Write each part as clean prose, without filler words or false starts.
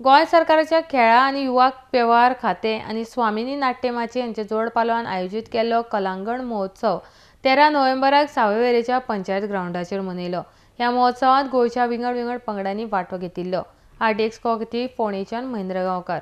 गोय सरकाराच्या खेळा आणि युवा वेव्हार खाते आणि स्वामिनी नाट्य माची यांचे जोड पालवान आयोजित केल्लो कलांगण महोत्सव 13 नोव्हेंबराक सावयवेरेंच्या पंचायत ग्राउंडाचेर मनयलो। ह्या महोत्सवात गोयच्या विंगड पंगडांनी वांटो घेतिल्लो। आरडीएक्स कोकती फोंडेच्यान महेंद्र गांवकार।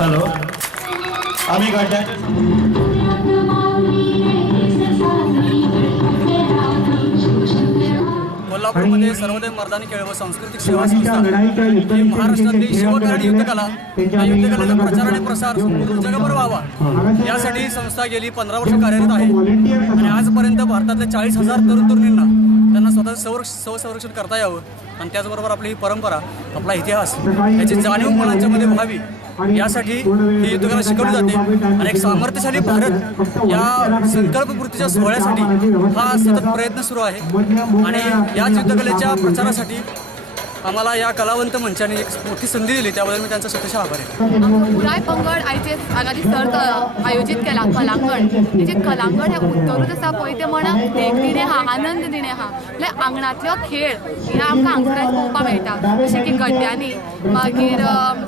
हॅलो, आम्ही गाड्या कोल्हापूरमध्ये सर्वोदय मर्दानी खेळ व सांस्कृतिक सेवा संस्था ही महाराष्ट्रातली शिवकालीन युद्धकला या युद्धकलेचा प्रचार आणि प्रसार जगभर व्हावा यासाठी ही संस्था गेली 15 वर्ष कार्यरत आहे आणि आजपर्यंत भारतातल्या 40,000 तरुण तरुणींना त्यांना स्वतःचं संरक्षण करता यावं आणि त्याचबरोबर आपली ही परंपरा, आपला इतिहास याची जाणीव मुलांच्यामध्ये व्हावी यासाठी ही युद्धकला शिकवली जाते। आणि एक सामर्थ्यशाली भारत या संकल्पपूर्तीच्या सोहळ्यासाठी हा सतत प्रयत्न सुरू आहे आणि याच युद्धकलेच्या प्रचारासाठी आम्हाला या कलावंत मंचाने एक मोठी संधी दिली, त्याबद्दल मी त्यांचा स्वतःचा आभारी आहे। पुराय पंगड आयचे हांगाची सर्त आयोजित केला कलांगण। म्हणजे कलांगण हे उत्तरूच आसा पळय ते मनाक देख दिणे हा, आनंद दिणे हा, म्हणजे आंगणातलो खेळ हे आमकां हांगसर पळोवपाक मेळटा। जशें की गड्ड्यांनी, मागीर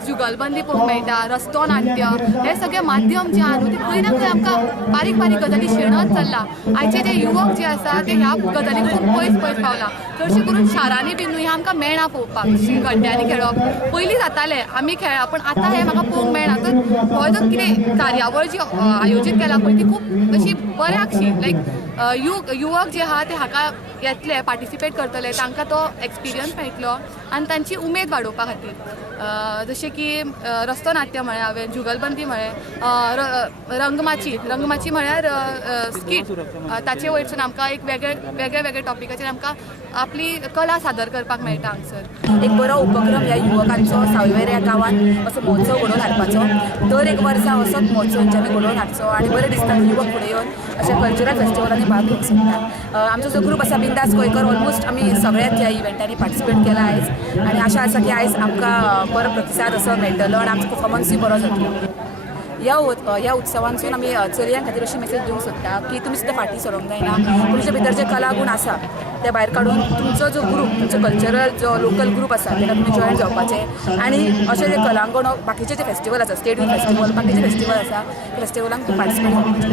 जुगलबंदी पळोवंक मेळटा, रस्तो नाट्य, हे सगळे माध्यम जे आहा न्हू ते खंय ना खंय आमकां बारीक बारीक गजाली शेणत चल्ला। आयचे जे युवक जे आसा ते ह्या गजाली कडून पयस पावला। चडशे करून शारांनी बीन हे आमकां मेळना पळोवपाक, गड्ड्यांनी खेळप पयलीं जाताले आमी खेळप, पण आतां हे म्हाका पळोवंक मेळना। तर हो जो कितें कार्यावळ जी आयोजीत केला पळय ती खूब अशी बऱ्याकशी लायक युवक जे आहा ते हाका येतले, पार्टिसिपेट करतले, तांकां तो एक्सपिरियन्स मेळटलो आनी तांची उमेद वाडोवपा खातीर। जशें की रस्तो नाट्य म्हळें हांवें, जुगलबंदी म्हळें, रंगमाची म्हळ्यार स्कीट, ताचे वयरसून आमकां एक वेगळे टॉपिकाचेर आमकां आपली कला सादर करपाक मेळटा हांगसर। एक बरो उपक्रम ह्या युवकांचो सावयवेऱ्या गांवांत असो महोत्सव घडोवन हाडपाचो। दर एक वर्सा असोच महोत्सव आमी घडोवन हाडचो आनी बरें दिसता युवक फुडें येवन अशे कल्चरल फेस्टिवलांनी भाग घेवंक सोदतात। आमचो जो ग्रूप आसा बिंदास गोंयकर, ऑलमोस्ट आमी सगळ्याच ह्या इव्हेंटांनी पार्टिसिपेट केला आयज आनी आशा आसा की आयज आमकां बरो प्रतिसाद असो मेळटलो आनी आमचो परफॉर्मन्सूय बरो जातलो। ह्या उत्सवांसून आमी चलयां खातीर अशी मेसेज दिवंक सोदता की तुमी सुद्दां फाटीं सरोंक जायना। तुमचे भितर जे कलागूण आसा ते भायर काडून तुमचो जो ग्रूप, तुमचो कल्चरल जो लोकल ग्रूप आसा ताका तुमी जॉयन जावपाचें आनी अशे जे कलांगण बाकीचे जे फेस्टिवल आसा, स्टेट फेस्टिवल, बाकीचे फेस्टिवल आसा त्या फेस्टिवलांक पार्टिसिपेट करपाचें।